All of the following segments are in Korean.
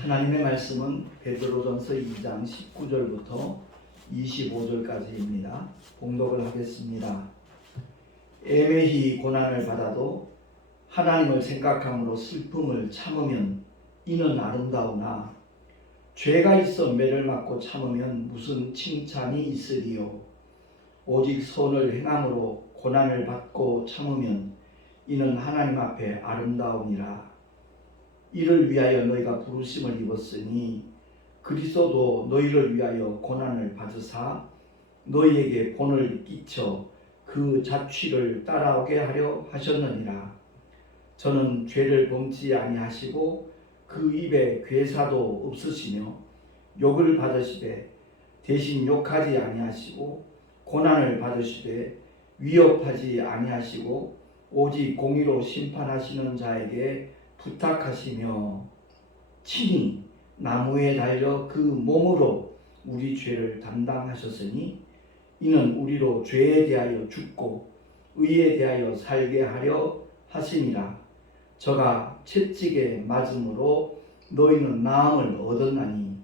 하나님의 말씀은 베드로전서 2장 19절부터 25절까지입니다. 봉독을 하겠습니다. 애매히 고난을 받아도 하나님을 생각함으로 슬픔을 참으면 이는 아름다우나 죄가 있어 매를 맞고 참으면 무슨 칭찬이 있으리요. 오직 선을 행함으로 고난을 받고 참으면 이는 하나님 앞에 아름다우니라. 이를 위하여 너희가 부르심을 입었으니 그리스도도 너희를 위하여 고난을 받으사 너희에게 본을 끼쳐 그 자취를 따라오게 하려 하셨느니라. 저는 죄를 범치 아니하시고 그 입에 괴사도 없으시며 욕을 받으시되 대신 욕하지 아니하시고 고난을 받으시되 위협하지 아니하시고 오직 공의로 심판하시는 자에게 부탁하시며 친히 나무에 달려 그 몸으로 우리 죄를 담당하셨으니 이는 우리로 죄에 대하여 죽고 의에 대하여 살게 하려 하심이라. 저가 채찍에 맞음으로 너희는 나음을 얻었나니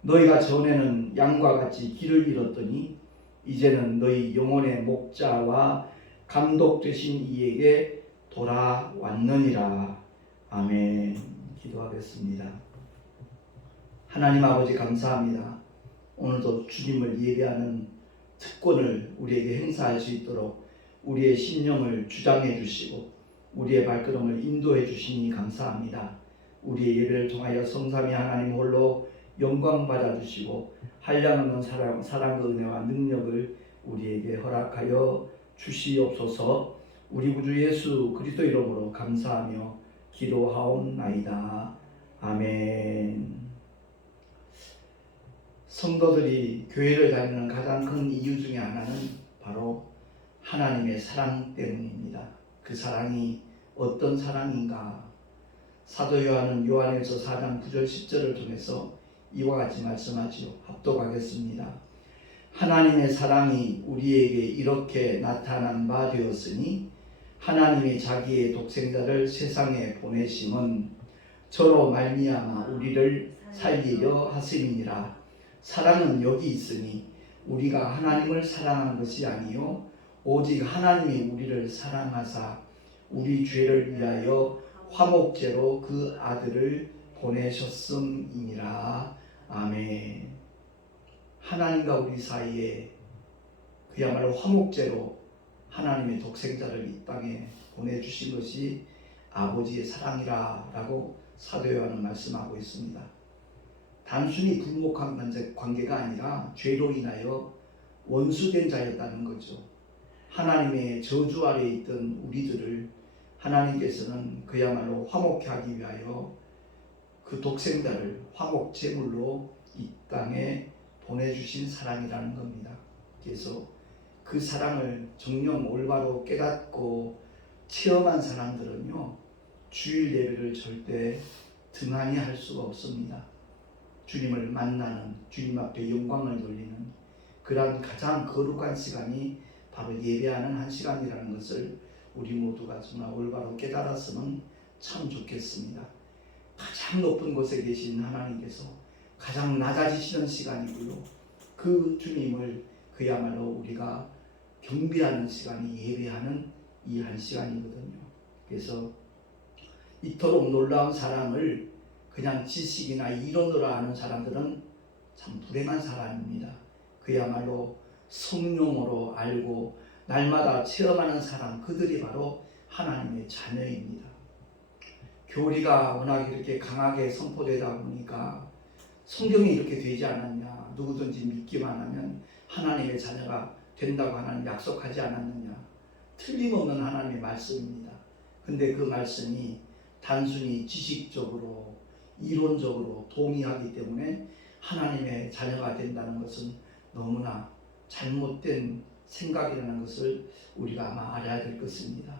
너희가 전에는 양과 같이 길을 잃었더니 이제는 너희 영혼의 목자와 감독 되신 이에게 돌아왔느니라. 아멘. 기도하겠습니다. 하나님 아버지 감사합니다. 오늘도 주님을 예배하는 특권을 우리에게 행사할 수 있도록 우리의 심령을 주장해 주시고 우리의 발걸음을 인도해 주시니 감사합니다. 우리의 예배를 통하여 성삼위 하나님 홀로 영광 받아 주시고 한량없는 사랑과 은혜와 능력을 우리에게 허락하여 주시옵소서. 우리 구주 예수 그리스도 이름으로 감사하며 기도하옵나이다. 아멘. 성도들이 교회를 다니는 가장 큰 이유 중에 하나는 바로 하나님의 사랑 때문입니다. 그 사랑이 어떤 사랑인가? 사도 요한은 요한일서 4장 9절 10절을 통해서 이와 같이 말씀하지요. 합독하겠습니다. 하나님의 사랑이 우리에게 이렇게 나타난 바 되었으니 하나님이 자기의 독생자를 세상에 보내심은 저로 말미암아 우리를 살리려 하심이니라. 사랑은 여기 있으니 우리가 하나님을 사랑한 것이 아니요 오직 하나님이 우리를 사랑하사 우리 죄를 위하여 화목제로 그 아들을 보내셨음이니라. 아멘. 하나님과 우리 사이에 그야말로 화목제로 하나님의 독생자를 이 땅에 보내주신 것이 아버지의 사랑이라고 사도 요한은 말씀하고 있습니다. 단순히 불목한 관계가 아니라 죄로 인하여 원수된 자였다는 거죠. 하나님의 저주 아래에 있던 우리들을 하나님께서는 그야말로 화목케 하기 위하여 그 독생자를 화목제물로 이 땅에 보내주신 사랑이라는 겁니다. 그래서 그 사랑을 정녕 올바로 깨닫고 체험한 사람들은요 주일 예배를 절대 등한히 할 수가 없습니다. 주님을 만나는, 주님 앞에 영광을 돌리는 그러한 가장 거룩한 시간이 바로 예배하는 한 시간이라는 것을 우리 모두가 정말 올바로 깨달았으면 참 좋겠습니다. 가장 높은 곳에 계신 하나님께서 가장 낮아지시는 시간이고요. 그 주님을 그야말로 우리가 경배하는 시간이 예배하는 이 한 시간이거든요. 그래서 이토록 놀라운 사랑을 그냥 지식이나 이론으로 아는 사람들은 참 불행한 사람입니다. 그야말로 성령으로 알고 날마다 체험하는 사람, 그들이 바로 하나님의 자녀입니다. 교리가 워낙 이렇게 강하게 선포되다 보니까 성경이 이렇게 되지 않았냐, 누구든지 믿기만 하면 하나님의 자녀가 된다고 하나님 약속하지 않았느냐, 틀림없는 하나님의 말씀입니다. 근데 그 말씀이 단순히 지식적으로 이론적으로 동의하기 때문에 하나님의 자녀가 된다는 것은 너무나 잘못된 생각이라는 것을 우리가 아마 알아야 될 것입니다.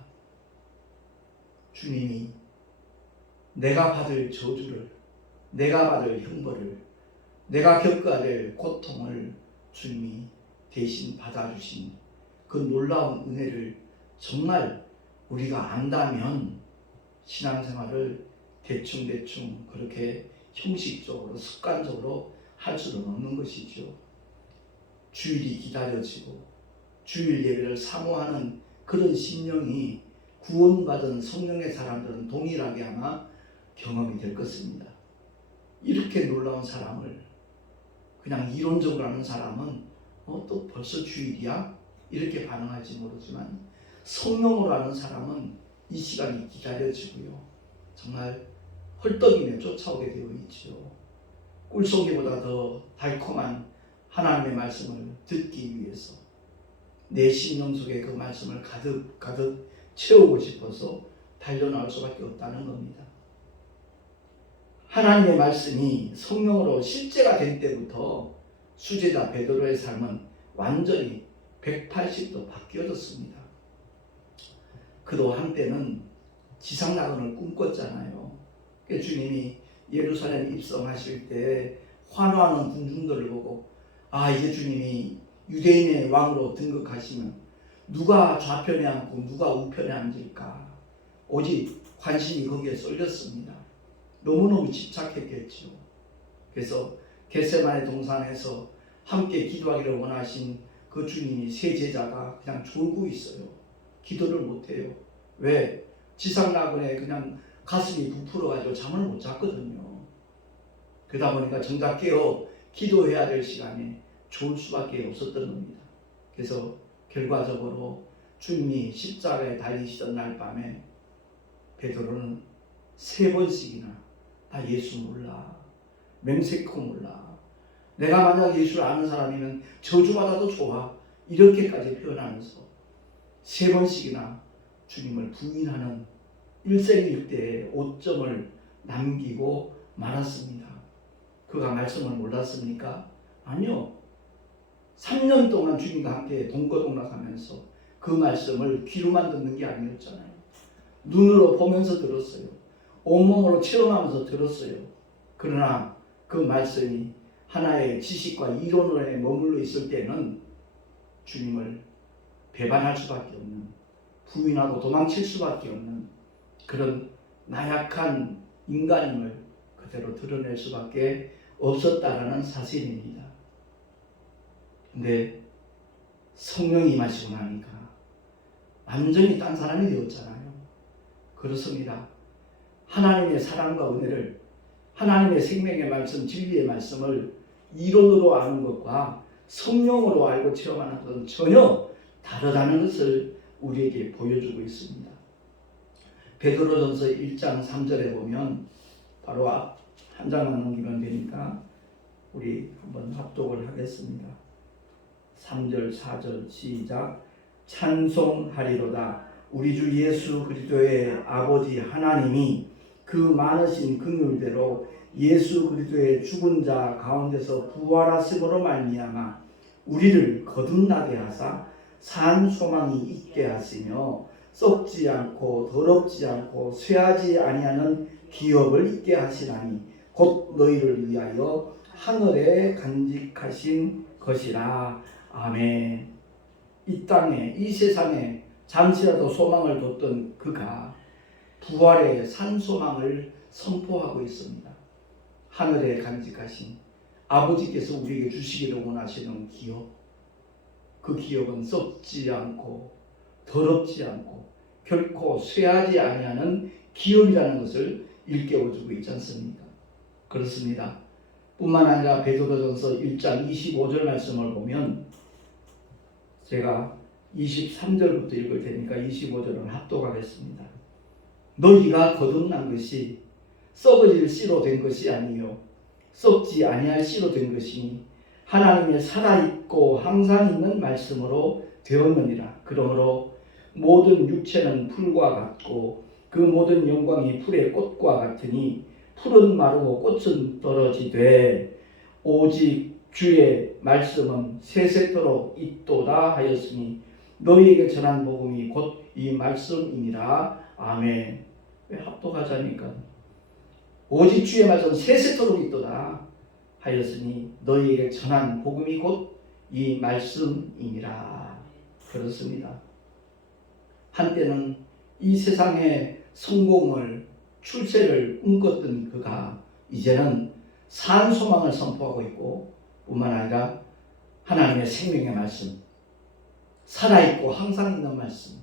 주님이 내가 받을 저주를, 내가 받을 형벌을, 내가 겪어야 될 고통을 주님이 대신 받아주신 그 놀라운 은혜를 정말 우리가 안다면 신앙생활을 대충 그렇게 형식적으로 습관적으로 할 수는 없는 것이죠. 주일이 기다려지고 주일 예배를 사모하는 그런 심령이 구원받은 성령의 사람들은 동일하게 아마 경험이 될 것입니다. 이렇게 놀라운 사람을 그냥 이론적으로 하는 사람은 또 벌써 주일이야? 이렇게 반응할지 모르지만 성령으로 하는 사람은 이 시간이 기다려지고요. 정말 헐떡이며 쫓아오게 되어 있지요. 꿀송이보다 더 달콤한 하나님의 말씀을 듣기 위해서 내 심령 속에 그 말씀을 가득 채우고 싶어서 달려나올 수밖에 없다는 겁니다. 하나님의 말씀이 성령으로 실제가 된 때부터 수제자 베드로의 삶은 완전히 180도 바뀌어졌습니다. 그도 한때는 지상낙원을 꿈꿨잖아요. 주님이 예루살렘 입성하실 때 환호하는 군중들을 보고 이제 주님이 유대인의 왕으로 등극하시면 누가 좌편에 앉고 누가 우편에 앉을까? 오직 관심이 거기에 쏠렸습니다. 너무너무 집착했겠죠. 그래서 겟세마네 동산에서 함께 기도하기를 원하신 그 주님이 세 제자가 그냥 졸고 있어요. 기도를 못해요. 왜? 지상낙원에 그냥 가슴이 부풀어가지고 잠을 못 잤거든요. 그러다 보니까 정작 깨어 기도해야 될 시간에 졸 수밖에 없었던 겁니다. 그래서 결과적으로 주님이 십자가에 달리시던 날 밤에 베드로는 3번씩이나 나 예수 몰라, 맹세코 몰라, 내가 만약 예수를 아는 사람이면 저주받아도 좋아, 이렇게까지 표현하면서 3번씩이나 주님을 부인하는 일생일대의 오점을 남기고 말았습니다. 그가 말씀을 몰랐습니까? 아니요. 3년 동안 주님과 함께 동거동락하면서 그 말씀을 귀로만 듣는 게 아니었잖아요. 눈으로 보면서 들었어요. 온몸으로 체험하면서 들었어요. 그러나 그 말씀이 하나의 지식과 이론에 머물러 있을 때는 주님을 배반할 수밖에 없는, 부인하고 도망칠 수밖에 없는 그런 나약한 인간임을 그대로 드러낼 수밖에 없었다라는 사실입니다. 근데 성령이 임하시고 나니까 완전히 딴 사람이 되었잖아요. 그렇습니다. 하나님의 사랑과 은혜를, 하나님의 생명의 말씀, 진리의 말씀을 이론으로 아는 것과 성령으로 알고 체험하는 것은 전혀 다르다는 것을 우리에게 보여주고 있습니다. 베드로전서 1장 3절에 보면 바로 앞 한 장만 넘기면 되니까 우리 한번 합독을 하겠습니다. 3절 4절 시작. 찬송하리로다. 우리 주 예수 그리스도의 아버지 하나님이 그 많으신 긍휼대로 예수 그리스도의 죽은 자 가운데서 부활하심으로 말미암아 우리를 거듭나게 하사 산 소망이 있게 하시며 썩지 않고 더럽지 않고 쇠하지 아니하는 기업을 있게 하시나니 곧 너희를 위하여 하늘에 간직하신 것이라. 아멘. 이 땅에, 이 세상에 잠시라도 소망을 뒀던 그가 부활의 산소망을 선포하고 있습니다. 하늘에 간직하신 아버지께서 우리에게 주시기를 원하시는 기업, 그 기업은 썩지 않고 더럽지 않고 결코 쇠하지 아니하는 기업이라는 것을 일깨워주고 있지 않습니까? 그렇습니다. 뿐만 아니라 베드로전서 1장 25절 말씀을 보면 제가 23절부터 읽을 테니까 25절을 합독하겠습니다. 너희가 거듭난 것이 썩어질 씨로 된 것이 아니요 썩지 아니할 씨로 된 것이니 하나님의 살아있고 항상 있는 말씀으로 되었느니라. 그러므로 모든 육체는 풀과 같고 그 모든 영광이 풀의 꽃과 같으니 풀은 마르고 꽃은 떨어지되 오직 주의 말씀은 세세토록 있도다 하였으니 너희에게 전한 복음이 곧 이 말씀이니라. 아멘. 왜 합독하자니까? 오직 주의 말씀은 세세토록 있도다 하였으니 너희에게 전한 복음이 곧 이 말씀이니라. 그렇습니다. 한때는 이 세상의 성공을, 출세를 꿈꿨던 그가 이제는 산 소망을 선포하고 있고 뿐만 아니라 하나님의 생명의 말씀, 살아있고 항상 있는 말씀,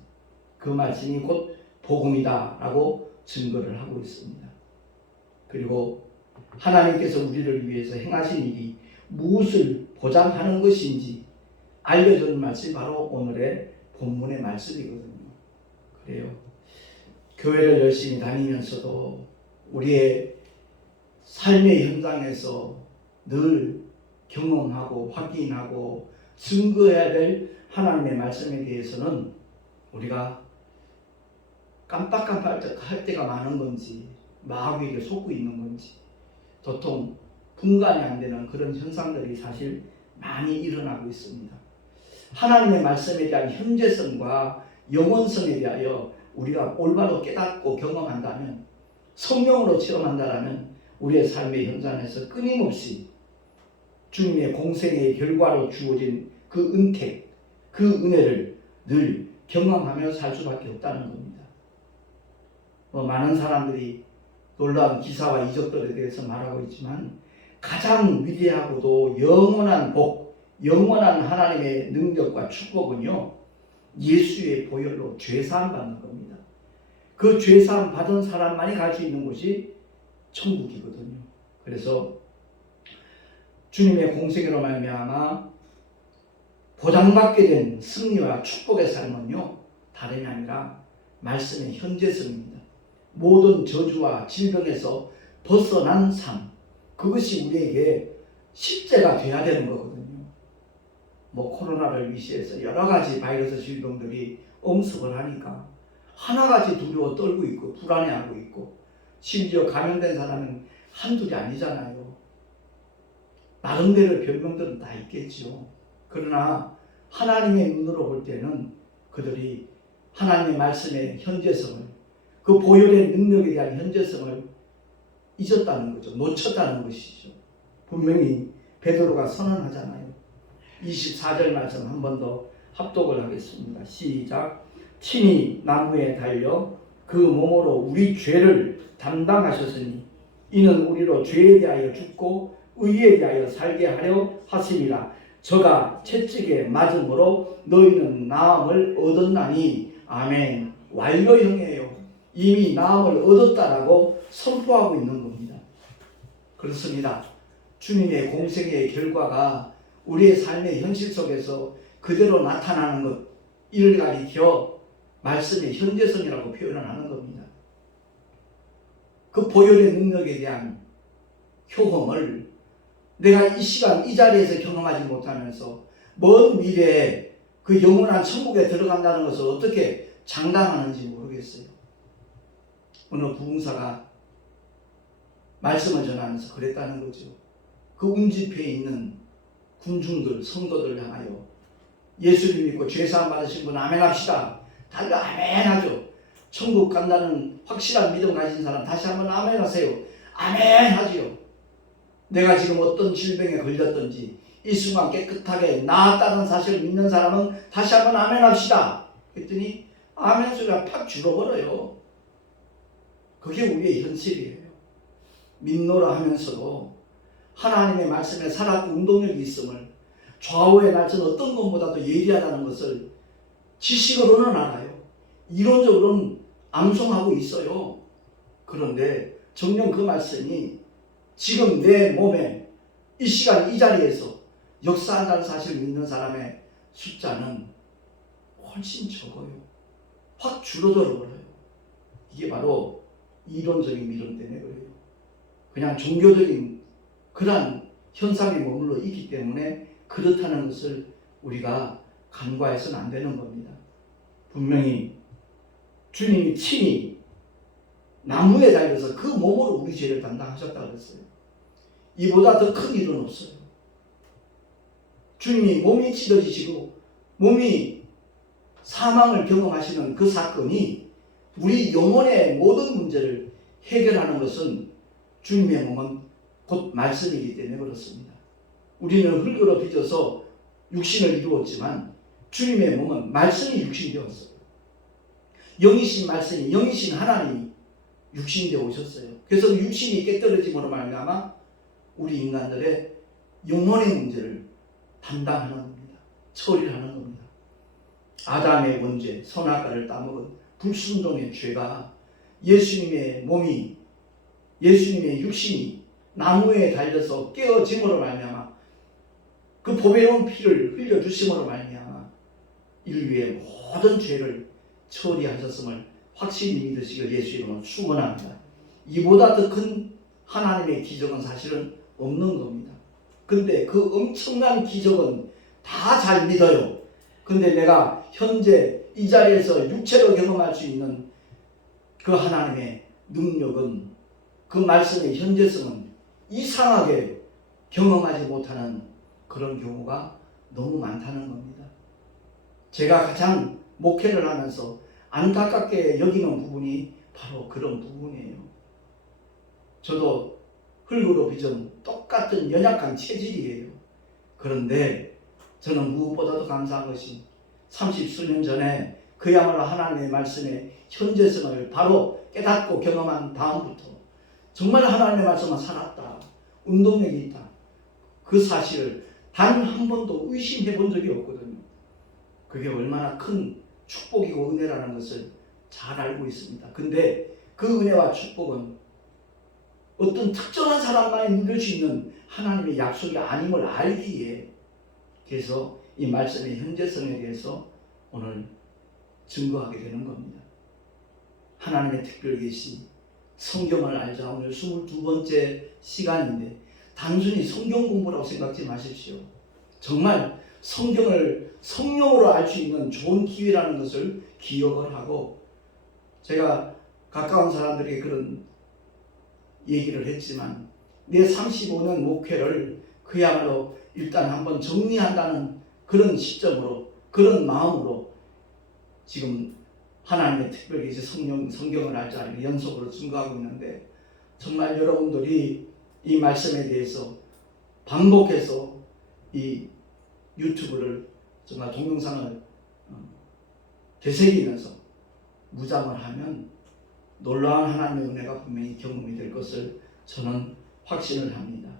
그 말씀이 곧 복음이다 라고 증거를 하고 있습니다. 그리고 하나님께서 우리를 위해서 행하신 일이 무엇을 보장하는 것인지 알려주는 말씀이 바로 오늘의 본문의 말씀이거든요. 그래요. 교회를 열심히 다니면서도 우리의 삶의 현장에서 늘 경험하고 확인하고 증거해야 될 하나님의 말씀에 대해서는 우리가 깜빡깜빡할 때가 많은 건지 마귀에게 속고 있는 건지 도통 분간이 안 되는 그런 현상들이 사실 많이 일어나고 있습니다. 하나님의 말씀에 대한 현재성과 영원성에 대하여 우리가 올바로 깨닫고 경험한다면, 성령으로 체험한다면 우리의 삶의 현장에서 끊임없이 주님의 공생의 결과로 주어진 그 은택, 그 은혜를 늘 경험하며 살 수밖에 없다는 겁니다. 많은 사람들이 놀라운 기사와 이적들에 대해서 말하고 있지만 가장 위대하고도 영원한 복, 영원한 하나님의 능력과 축복은요, 예수의 보혈로 죄사함 받는 겁니다. 그 죄사함 받은 사람만이 갈 수 있는 곳이 천국이거든요. 그래서 주님의 공생애로 말미암아 보장받게 된 승리와 축복의 삶은요, 다름이 아니라 말씀의 현재성입니다. 모든 저주와 질병에서 벗어난 삶, 그것이 우리에게 실제가 돼야 되는 거거든요. 코로나를 위시해서 여러 가지 바이러스 질병들이 엄습을 하니까 하나같이 두려워 떨고 있고 불안해하고 있고, 심지어 감염된 사람은 한둘이 아니잖아요. 나름대로 별명들은 다 있겠죠. 그러나 하나님의 눈으로 볼 때는 그들이 하나님의 말씀의 현재성을, 그 보혈의 능력에 대한 현재성을 잊었다는 거죠. 놓쳤다는 것이죠. 분명히 베드로가 선언하잖아요. 24절 말씀 한 번 더 합독을 하겠습니다. 시작. 친히 나무에 달려 그 몸으로 우리 죄를 담당하셨으니 이는 우리로 죄에 대하여 죽고 의에 대하여 살게 하려 하심이라. 저가 채찍에 맞음으로 너희는 나음을 얻었나니. 아멘. 완료형이에요. 이미 나음을 얻었다라고 선포하고 있는 겁니다. 그렇습니다. 주님의 공생의 결과가 우리의 삶의 현실 속에서 그대로 나타나는 것, 이를 가리켜 말씀의 현재성이라고 표현을 하는 겁니다. 그 보혈의 능력에 대한 효험을 내가 이 시간 이 자리에서 경험하지 못하면서 먼 미래에 그 영원한 천국에 들어간다는 것을 어떻게 장담하는지 모르겠어요. 어느 부흥사가 말씀을 전하면서 그랬다는 거죠. 그 운집회에 있는 군중들, 성도들을 향하여 예수를 믿고 죄사함 받으신 분 아멘 합시다. 다들 아멘 하죠. 천국 간다는 확실한 믿음 가진 사람 다시 한번 아멘 하세요. 아멘 하지요. 내가 지금 어떤 질병에 걸렸든지 이 순간 깨끗하게 나았다는 사실을 믿는 사람은 다시 한번 아멘 합시다. 그랬더니 아멘 소리가 팍 줄어버려요. 그게 우리의 현실이에요. 믿노라 하면서도 하나님의 말씀에 살았고 운동력이 있음을, 좌우의 날짜는 어떤 것보다도 예리하다는 것을 지식으로는 알아요. 이론적으로는 암송하고 있어요. 그런데 정녕 그 말씀이 지금 내 몸에 이 시간 이 자리에서 역사한다는 사실을 믿는 사람의 숫자는 훨씬 적어요. 확 줄어들어 버려요. 이게 바로 이론적인 믿음 때문에 그래요. 그냥 종교적인 그런 현상에 머물러 있기 때문에 그렇다는 것을 우리가 간과해서는 안 되는 겁니다. 분명히 주님이 친히 나무에 달려서 그 몸으로 우리 죄를 담당하셨다고 했어요. 이보다 더 큰 일은 없어요. 주님이 몸이 찢어지시고 몸이 사망을 경험하시는 그 사건이 우리 영혼의 모든 문제를 해결하는 것은 주님의 몸은 곧 말씀이기 때문에 그렇습니다. 우리는 흙으로 빚어서 육신을 이루었지만 주님의 몸은 말씀이 육신이 되었어요. 영이신 말씀이, 영이신 하나님이 육신이 되어 오셨어요. 그래서 육신이 깨떨어짐으로 말미암아 우리 인간들의 영혼의 문제를 담당하는 겁니다. 처리를 하는 겁니다. 아담의 원죄, 선악과를 따먹은 불순종의 죄가 예수님의 몸이, 예수님의 육신이 나무에 달려서 깨어짐으로 말미암아 그 보배로운 피를 흘려주심으로 말미암아 인류의 모든 죄를 처리하셨음을 확실히 믿으시길 예수 이름으로 축원합니다. 이보다 더 큰 하나님의 기적은 사실은 없는 겁니다. 근데 그 엄청난 기적은 다 잘 믿어요. 근데 내가 현재 이 자리에서 육체로 경험할 수 있는 그 하나님의 능력은, 그 말씀의 현재성은 이상하게 경험하지 못하는 그런 경우가 너무 많다는 겁니다. 제가 가장 목회를 하면서 안타깝게 여기는 부분이 바로 그런 부분이에요. 저도 흙으로 빚은 똑같은 연약한 체질이에요. 그런데 저는 무엇보다도 감사한 것이 30수년 전에 그야말로 하나님의 말씀의 현재성을 바로 깨닫고 경험한 다음부터 정말 하나님의 말씀은 살았다, 운동력이 있다, 그 사실을 단 한 번도 의심해 본 적이 없거든요. 그게 얼마나 큰 축복이고 은혜라는 것을 잘 알고 있습니다. 근데 그 은혜와 축복은 어떤 특정한 사람만이 누릴 수 있는 하나님의 약속이 아님을 알기에, 그래서 이 말씀의 현재성에 대해서 오늘 증거하게 되는 겁니다. 하나님의 특별 계시, 성경을 알자. 오늘 22번째 시간인데 단순히 성경 공부라고 생각하지 마십시오. 정말 성경을 성령으로 알 수 있는 좋은 기회라는 것을 기억을 하고, 제가 가까운 사람들에게 그런 얘기를 했지만 내 35년 목회를 그야말로 일단 한번 정리한다는 그런 시점으로, 그런 마음으로 지금 하나님의 특별히 이제 성경을 알자 연속으로 증거하고 있는데, 정말 여러분들이 이 말씀에 대해서 반복해서 이 유튜브를 정말 동영상을 되새기면서 무장을 하면 놀라운 하나님의 은혜가 분명히 경험이 될 것을 저는 확신을 합니다.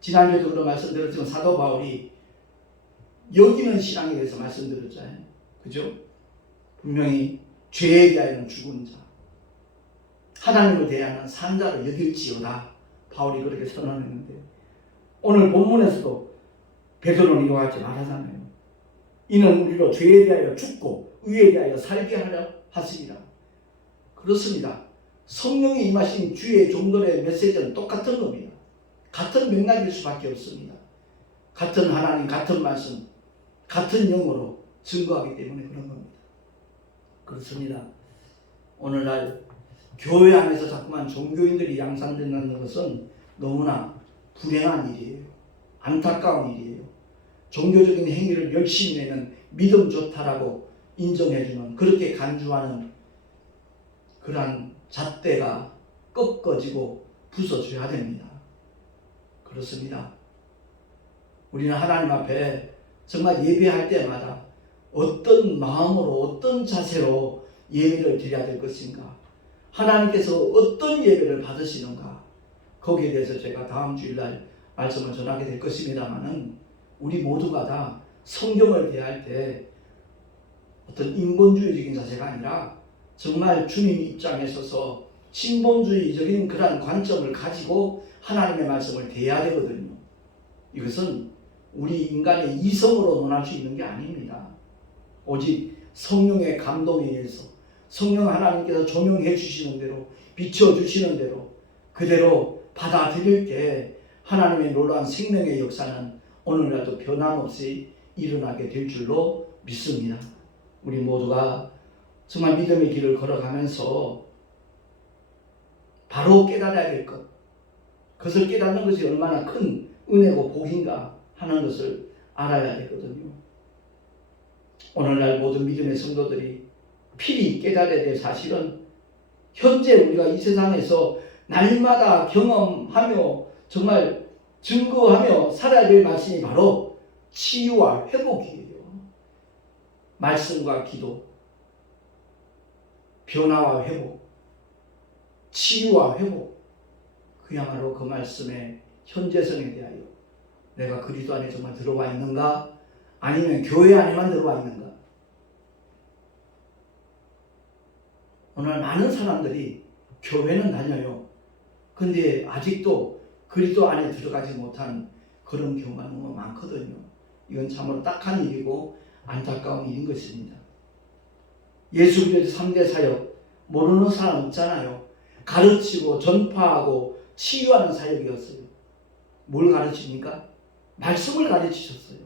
지난주에도 그런 말씀드렸지만 사도 바울이 여기는 신앙에 대해서 말씀드렸잖아요. 그죠? 분명히 죄에 대하여는 죽은 자, 하나님을 대하는 산 자를 여길지어다, 바울이 그렇게 선언했는데, 오늘 본문에서도 베드로는 이와 같이 말하잖아요. 이는 우리로 죄에 대하여 죽고 의에 대하여 살게 하려 하시리라. 그렇습니다. 성령이 임하신 주의 종들의 메시지는 똑같은 겁니다. 같은 맥락일 수밖에 없습니다. 같은 하나님, 같은 말씀, 같은 영어로 증거하기 때문에 그런 겁니다. 그렇습니다. 오늘날 교회 안에서 자꾸만 종교인들이 양산된다는 것은 너무나 불행한 일이에요. 안타까운 일이에요. 종교적인 행위를 열심히 내는 믿음 좋다라고 인정해주는, 그렇게 간주하는 그러한 잣대가 꺾어지고 부서져야 됩니다. 그렇습니다. 우리는 하나님 앞에 정말 예배할 때마다 어떤 마음으로, 어떤 자세로 예배를 드려야 될 것인가, 하나님께서 어떤 예배를 받으시는가, 거기에 대해서 제가 다음 주일날 말씀을 전하게 될 것입니다만은, 우리 모두가 다 성경을 대할 때 어떤 인본주의적인 자세가 아니라 정말 주님 입장에 서서 신본주의적인 그런 관점을 가지고 하나님의 말씀을 대해야 되거든요. 이것은 우리 인간의 이성으로 논할 수 있는 게 아닙니다. 오직 성령의 감동에 의해서 성령 하나님께서 조명해 주시는 대로, 비춰 주시는 대로 그대로 받아들일 때 하나님의 놀라운 생명의 역사는 오늘날도 변함없이 일어나게 될 줄로 믿습니다. 우리 모두가 정말 믿음의 길을 걸어가면서 바로 깨달아야 될 것, 그것을 깨닫는 것이 얼마나 큰 은혜고 복인가 하는 것을 알아야 되거든요. 오늘날 모든 믿음의 성도들이 필히 깨달아야 될 사실은, 현재 우리가 이 세상에서 날마다 경험하며 정말 증거하며 살아야 될 말씀이 바로 치유와 회복이에요. 말씀과 기도, 변화와 회복, 치유와 회복, 그야말로 그 말씀의 현재성에 대하여 내가 그리스도 안에 정말 들어와 있는가, 아니면 교회 안에만 들어와 있는가. 오늘 많은 사람들이 교회는 다녀요. 근데 아직도 그리스도 안에 들어가지 못한 그런 경우가 너무 많거든요. 이건 참으로 딱한 일이고 안타까운 일인 것입니다. 예수 그리스도 3대 사역 모르는 사람 없잖아요. 가르치고 전파하고 치유하는 사역이었어요. 뭘 가르칩니까? 말씀을 가르치셨어요.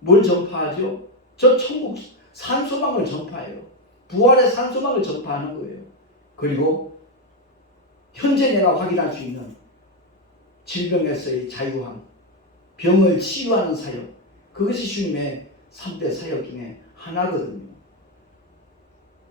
뭘 전파하죠? 저 천국 산소망을 전파해요. 부활의 산소망을 전파하는 거예요. 그리고 현재 내가 확인할 수 있는 질병에서의 자유함, 병을 치유하는 사역, 그것이 주님의 3대 사역 중에 하나거든요.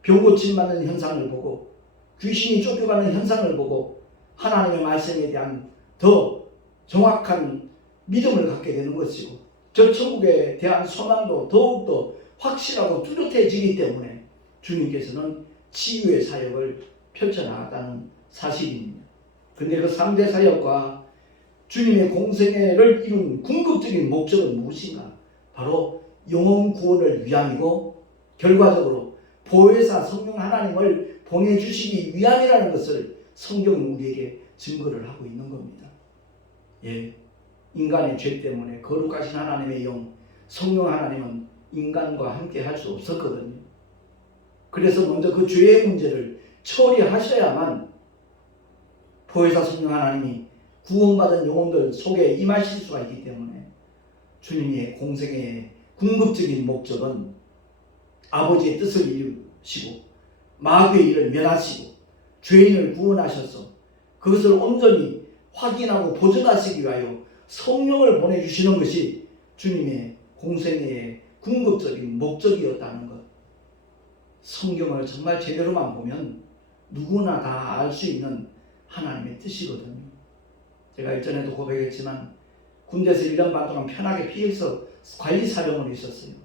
병 고침받는 현상을 보고 귀신이 쫓겨가는 현상을 보고 하나님의 말씀에 대한 더 정확한 믿음을 갖게 되는 것이고, 저 천국에 대한 소망도 더욱더 확실하고 뚜렷해지기 때문에 주님께서는 치유의 사역을 펼쳐나갔다는 사실입니다. 근데 그 3대 사역과 주님의 공생애를 이룬 궁극적인 목적은 무엇인가? 바로 영혼 구원을 위함이고, 결과적으로 보혜사 성령 하나님을 보내주시기 위함이라는 것을 성경은 우리에게 증거를 하고 있는 겁니다. 예, 인간의 죄 때문에 거룩하신 하나님의 영, 성령 하나님은 인간과 함께 할 수 없었거든요. 그래서 먼저 그 죄의 문제를 처리하셔야만 보혜사 성령 하나님이 구원받은 영혼들 속에 임하실 수가 있기 때문에 주님의 공생애의 궁극적인 목적은 아버지의 뜻을 이루시고 마귀의 일을 멸하시고 죄인을 구원하셔서 그것을 온전히 확인하고 보존하시기 위하여 성령을 보내주시는 것이 주님의 공생애의 궁극적인 목적이었다는 것. 성경을 정말 제대로만 보면 누구나 다 알 수 있는 하나님의 뜻이거든요. 제가 일전에도 고백했지만 군대에서 1년 반 동안 편하게 PX 관리사병으로 있었어요.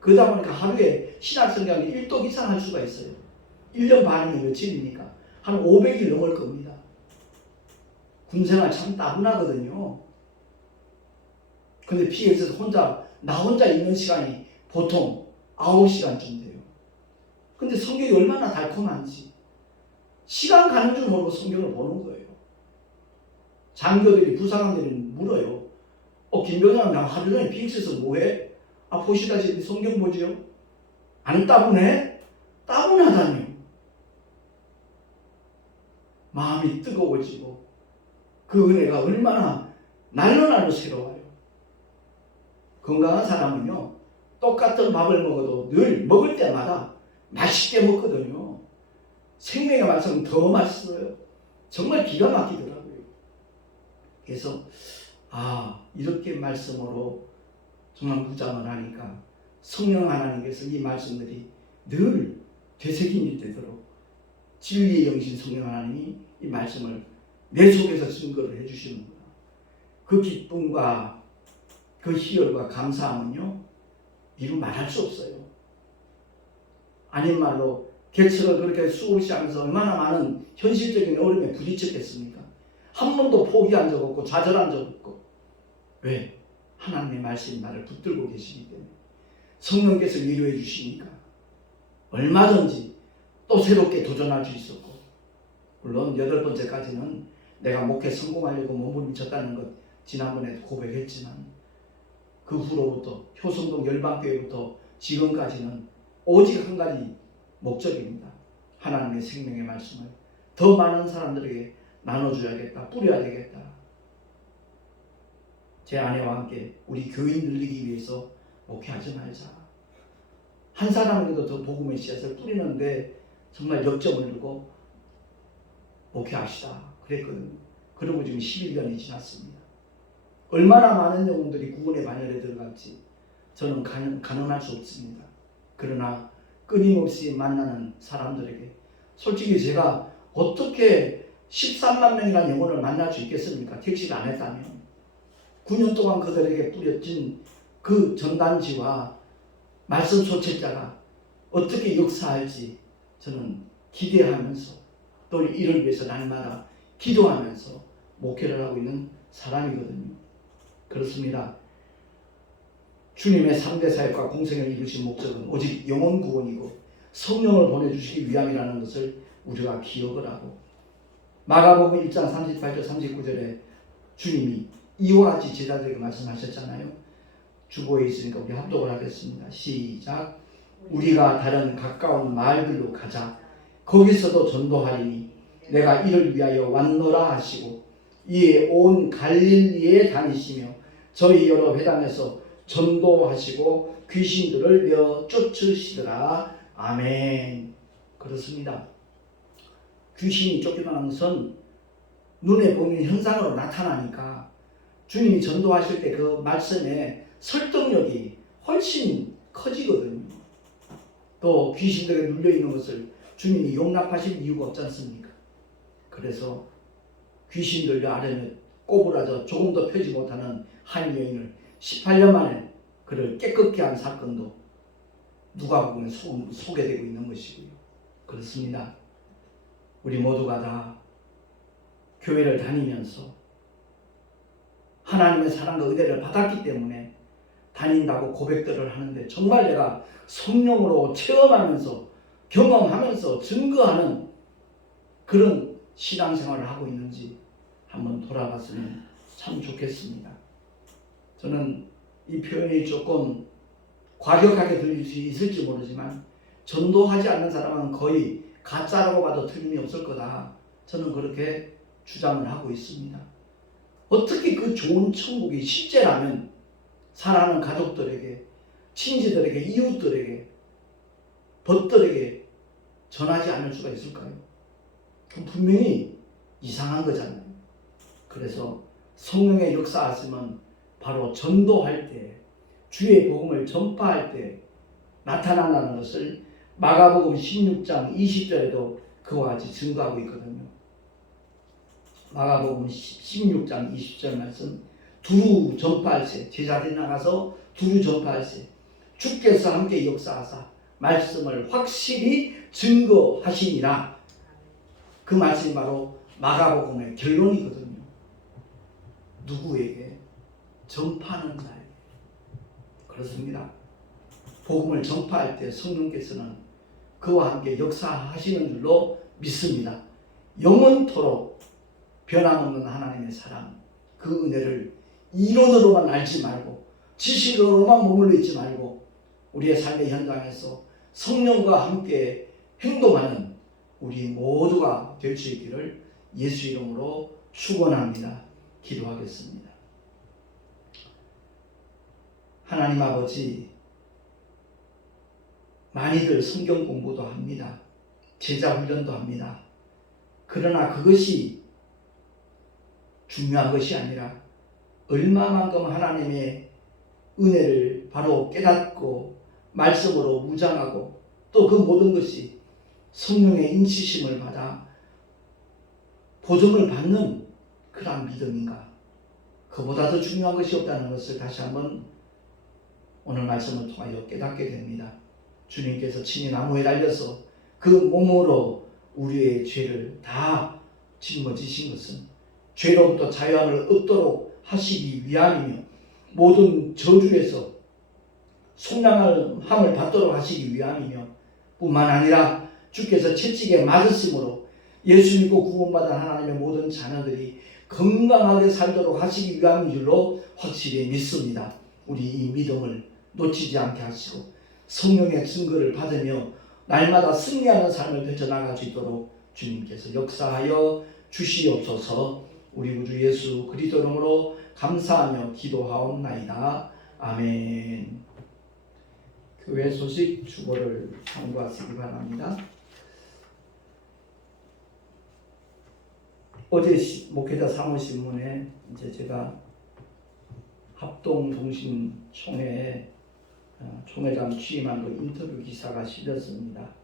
그러다 보니까 하루에 신학성경을 1독 이상 할 수가 있어요. 1년 반이면 며칠입니까? 한 500일 넘을 겁니다. 군생활 참 따분하거든요. 근데 PX에서 나 혼자 있는 시간이 보통 9시간쯤 돼요. 근데 성경이 얼마나 달콤한지 시간 가는 줄 모르고 성경을 보는 거예요. 장교들이 부사관들이 물어요. 김병장 나 하루 종일 PX에서 뭐해? 보시다시피 성경 보지요? 안 따분해? 따분하다니요. 마음이 뜨거워지고 그 은혜가 얼마나 날로 새로워요. 건강한 사람은요, 똑같은 밥을 먹어도 늘 먹을 때마다 맛있게 먹거든요. 생명의 말씀은 더 맛있어요. 정말 기가 막히더라고요. 그래서 이렇게 말씀으로 정말 묵상을 하니까 성령 하나님께서 이 말씀들이 늘 되새김이 되도록 진리의 영신 성령 하나님이 이 말씀을 내 속에서 증거를 해주시는구나. 그 기쁨과 그 희열과 감사함은요, 이루 말할 수 없어요. 아닌 말로 개척을 그렇게 수없이 하면서 얼마나 많은 현실적인 어려움에 부딪혔겠습니까? 한 번도 포기한 적 없고 좌절한 적 없고. 왜? 하나님의 말씀이 나를 붙들고 계시기 때문에. 성령께서 위로해 주시니까 얼마든지 또 새롭게 도전할 수 있었고, 물론 8번째까지는 내가 목회 성공하려고 몸을 미쳤다는 것 지난번에 고백했지만, 그 후로부터 효성동 열방교회부터 지금까지는 오직 한 가지 목적입니다. 하나님의 생명의 말씀을 더 많은 사람들에게 나눠줘야겠다, 뿌려야 되겠다. 제 아내와 함께 우리 교인 늘리기 위해서 목회하지 말자. 한 사람이라도 더 복음의 씨앗을 뿌리는데 정말 역점을 두고 목회합시다 그랬거든요. 그리고 지금 11년이 지났습니다. 얼마나 많은 영혼들이 구원의 반열에 들어갈지 저는 가늠할 수 없습니다. 그러나 끊임없이 만나는 사람들에게 솔직히 제가 어떻게 13만 명이라는 영혼을 만날 수 있겠습니까? 택시를 안 했다면. 9년 동안 그들에게 뿌려진 그 전단지와 말씀 소책자가 어떻게 역사할지 저는 기대하면서 또 이를 위해서 날마다 기도하면서 목회를 하고 있는 사람이거든요. 그렇습니다. 주님의 3대 사역과 공생을 이루신 목적은 오직 영혼 구원이고 성령을 보내주시기 위함이라는 것을 우리가 기억을 하고, 마가복음 1장 38절 39절에 주님이 이와 같이 제자들에게 말씀하셨잖아요. 주보에 있으니까 우리 합독을 하겠습니다. 시작. 우리가 다른 가까운 마을들로 가자. 거기서도 전도하리니 내가 이를 위하여 왔노라 하시고, 이에 온 갈릴리에 다니시며 저희 여러 회당에서 전도하시고 귀신들을 내어 쫓으시더라. 아멘. 그렇습니다. 귀신이 쫓겨나는 것은 눈에 보이는 현상으로 나타나니까 주님이 전도하실 때 그 말씀의 설득력이 훨씬 커지거든요. 또 귀신들에 눌려있는 것을 주님이 용납하실 이유가 없지 않습니까? 그래서 귀신들 아래에 꼬부라져 조금 더 펴지 못하는 한 여인을 18년 만에 그를 깨끗게 한 사건도 누가복음에 소개되고 있는 것이고요. 그렇습니다. 우리 모두가 다 교회를 다니면서 하나님의 사랑과 은혜를 받았기 때문에 다닌다고 고백들을 하는데, 정말 내가 성령으로 체험하면서 경험하면서 증거하는 그런 신앙생활을 하고 있는지 한번 돌아봤으면 참 좋겠습니다. 저는 이 표현이 조금 과격하게 들릴 수 있을지 모르지만 전도하지 않는 사람은 거의 가짜라고 봐도 틀림이 없을 거다, 저는 그렇게 주장을 하고 있습니다. 어떻게 그 좋은 천국이 실제라면 사랑하는 가족들에게, 친지들에게, 이웃들에게, 벗들에게 전하지 않을 수가 있을까요? 그럼 분명히 이상한 거잖아요. 그래서 성령의 역사하심은 바로 전도할 때, 주의 복음을 전파할 때 나타난다는 것을 마가복음 16장 20절에도 그와 같이 증거하고 있거든요. 마가복음 16장 20절 말씀, 두루 전파할세, 제자들이 나가서 두루 전파할세, 주께서 함께 역사하사 말씀을 확실히 증거하시니라. 그 말씀이 바로 마가복음의 결론이거든요. 누구에게? 전파하는 자에게. 그렇습니다. 복음을 전파할 때 성령께서는 그와 함께 역사하시는 줄로 믿습니다. 영원토록 변함없는 하나님의 사랑, 그 은혜를 이론으로만 알지 말고 지식으로만 머물러 있지 말고 우리의 삶의 현장에서 성령과 함께 행동하는 우리 모두가 될 수 있기를 예수 이름으로 축원합니다. 기도하겠습니다. 하나님 아버지, 많이들 성경 공부도 합니다. 제자 훈련도 합니다. 그러나 그것이 중요한 것이 아니라 얼마만큼 하나님의 은혜를 바로 깨닫고 말씀으로 무장하고 또 그 모든 것이 성령의 인치심을 받아 보증을 받는 그러한 믿음인가. 그보다 더 중요한 것이 없다는 것을 다시 한번 오늘 말씀을 통하여 깨닫게 됩니다. 주님께서 친히 나무에 달려서 그 몸으로 우리의 죄를 다 짊어지신 것은 죄로부터 자유함을 얻도록 하시기 위함이며 모든 저주에서 속량함을 받도록 하시기 위함이며 뿐만 아니라 주께서 채찍에 맞으심으로 예수 믿고 구원받은 하나님의 모든 자녀들이 건강하게 살도록 하시기 위함인 줄로 확실히 믿습니다. 우리 이 믿음을 놓치지 않게 하시고 성령의 증거를 받으며 날마다 승리하는 삶을 펼쳐나갈 수 있도록 주님께서 역사하여 주시옵소서. 우리 구주 예수 그리스도 이름으로 감사하며 기도하옵나이다. 아멘. 교회 소식 주보를 참고하시기 바랍니다. 어제 목회자 사무신문에 이제 제가 합동통신총회에 총회장 취임한 그 인터뷰 기사가 실렸습니다.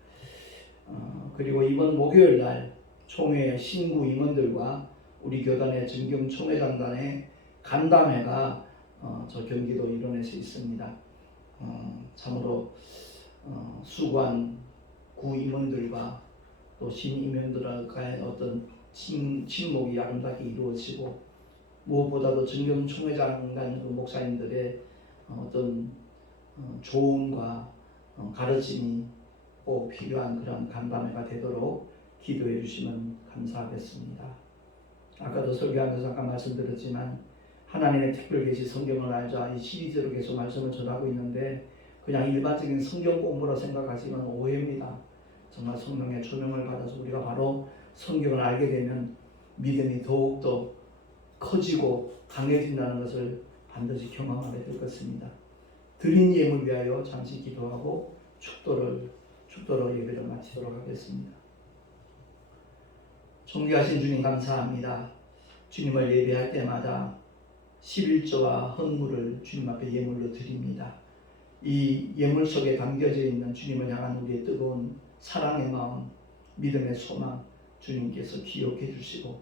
그리고 이번 목요일 날 총회 신구 임원들과 우리 교단의 전경 총회장단의 간담회가 저 경기도 일원에서 있습니다. 참으로 수고한 구 임원들과 또 신임원들과의 어떤 친목이 아름답게 이루어지고 무엇보다도 정경 총회장관 목사님들의 어떤 조언과 가르침이 꼭 필요한 그런 간담회가 되도록 기도해 주시면 감사하겠습니다. 아까도 설교하면서 잠깐 말씀드렸지만 하나님의 특별 계시 성경을 알자 이 시리즈로 계속 말씀을 전하고 있는데 그냥 일반적인 성경 공부로 생각하시면 오해입니다. 정말 성령의 조명을 받아서 우리가 바로 성경을 알게 되면 믿음이 더욱더 커지고 강해진다는 것을 반드시 경험하게 될 것입니다. 드린 예물 위하여 잠시 기도하고 축도로 예배를 마치도록 하겠습니다. 존귀하신 주님 감사합니다. 주님을 예배할 때마다 11조와 헌물을 주님 앞에 예물로 드립니다. 이 예물 속에 담겨져 있는 주님을 향한 우리의 뜨거운 사랑의 마음, 믿음의 소망 주님께서 기억해 주시고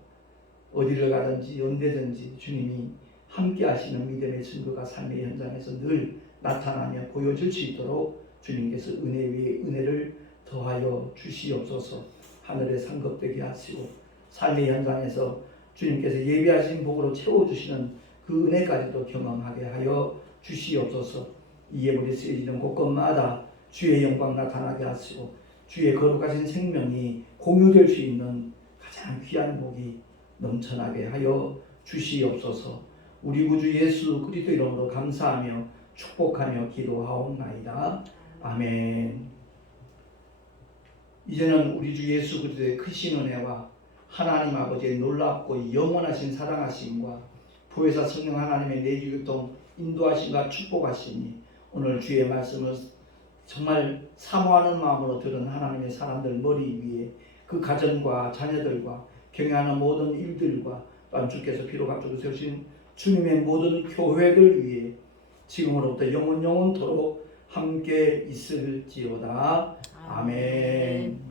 어디를 가든지 언제든지 주님이 함께 하시는 믿음의 증거가 삶의 현장에서 늘 나타나며 보여질 수 있도록 주님께서 은혜 위에 은혜를 더하여 주시옵소서. 하늘에 상급되게 하시고 삶의 현장에서 주님께서 예비하신 복으로 채워주시는 그 은혜까지도 경험하게 하여 주시옵소서. 이 예물이 쓰여지는 곳곳마다 주의 영광 나타나게 하시고 주의 거룩하신 생명이 공유될 수 있는 가장 귀한 복이 넘쳐나게 하여 주시옵소서. 우리 구주 예수 그리스도 이름으로 감사하며 축복하며 기도하옵나이다. 아멘. 이제는 우리 주 예수 그리스도의 크신 은혜와 하나님 아버지의 놀랍고 영원하신 사랑하심과 부회사 성령 하나님의 내주교통 인도하심과 축복하심이 오늘 주의 말씀을 정말 사모하는 마음으로 들은 하나님의 사람들 머리 위에 그 가정과 자녀들과 경영하는 모든 일들과 또한 주께서 비록 앞두고 세우신 주님의 모든 교회들 위에 지금으로부터 영원토록 함께 있을지어다. 아멘.